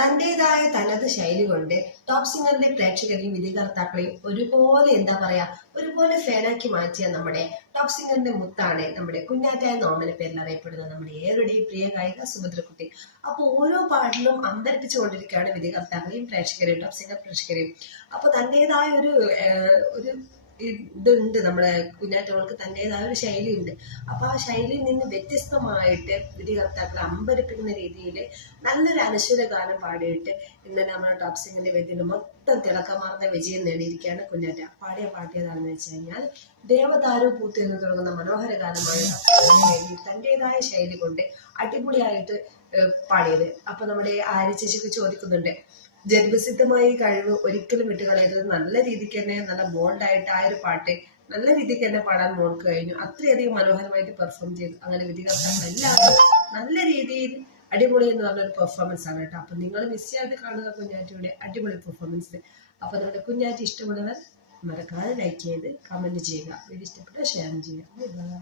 തന്റേതായ തനത് ശൈലി കൊണ്ട് ടോപ്പ് സിംഗറിന്റെ പ്രേക്ഷകരെയും വിധികർത്താക്കളെയും ഒരുപോലെ ഒരുപോലെ ഫാനാക്കി മാറ്റിയ നമ്മുടെ ടോപ്പ് സിംഗറിന്റെ മുത്താണ് നമ്മുടെ കുഞ്ഞാറ്റ എന്ന ഓമന പേരിൽ അറിയപ്പെടുന്ന നമ്മുടെ ഏവരുടെയും പ്രിയ ഗായിക സുഭദ്രക്കുട്ടി. അപ്പൊ ഓരോ പാട്ടിലും അമ്പരപ്പിച്ചുകൊണ്ടിരിക്കുകയാണ് വിധികർത്താക്കളെയും പ്രേക്ഷകരെയും ടോപ്പ് സിംഗർ പ്രേക്ഷകരെയും. അപ്പൊ തന്റേതായ ഒരു ഇതുണ്ട്, നമ്മുടെ കുഞ്ഞാറ്റോൾക്ക് തന്റേതായ ഒരു ശൈലി ഉണ്ട്. അപ്പൊ ആ ശൈലിയിൽ നിന്ന് വ്യത്യസ്തമായിട്ട് വിധികർത്താക്കളെ അമ്പരപ്പിക്കുന്ന രീതിയിൽ നല്ലൊരു അനശ്വര ഗാനം പാടിയിട്ട് ഇന്നലെ നമ്മുടെ ടോപ്പ് സിംഗറിന്റെ വേദിയിൽ മൊത്തം തിളക്കമാർന്ന വിജയം നേടിയിരിക്കുകയാണ് കുഞ്ഞാറ്റ. പാടിയ പാട്ടിയതാണെന്ന് വെച്ച് കഴിഞ്ഞാൽ ദേവദാരു പൂത്ത് എന്ന് തുടങ്ങുന്ന മനോഹര ഗാനമായ തന്റേതായ ശൈലി കൊണ്ട് അടിപൊളിയായിട്ട് പാടിയത്. അപ്പൊ നമ്മുടെ ആര്യ ചേച്ചിക്ക് ചോദിക്കുന്നുണ്ട്, ജന്മസിദ്ധമായ ഈ കഴിവ് ഒരിക്കലും വിട്ടുകളയരുത്. നല്ല രീതിക്ക് തന്നെ നല്ല ബോൾഡായിട്ട് ആ ഒരു പാട്ട് നല്ല രീതിക്ക് തന്നെ പാടാൻ മോൾക്ക് കഴിഞ്ഞു. അത്രയധികം മനോഹരമായിട്ട് പെർഫോം ചെയ്തു. അങ്ങനെ വിധികർത്താക്കൾ എല്ലാവരും നല്ല രീതിയിൽ അടിപൊളി എന്ന് പറഞ്ഞൊരു പെർഫോമൻസ് ആണ് കേട്ടോ. അപ്പൊ നിങ്ങൾ മിസ് ചെയ്യാതെ കാണുക കുഞ്ഞാറ്റയുടെ അടിപൊളി പെർഫോമൻസ്. അപ്പൊ നമ്മുടെ കുഞ്ഞാറ്റ ഇഷ്ടപ്പെടുന്നവർ മറക്കാതെ ലൈക്ക് ചെയ്ത് കമന്റ് ചെയ്യുക. വീഡിയോ ഇഷ്ടപ്പെട്ട ഷെയർ ചെയ്യുക.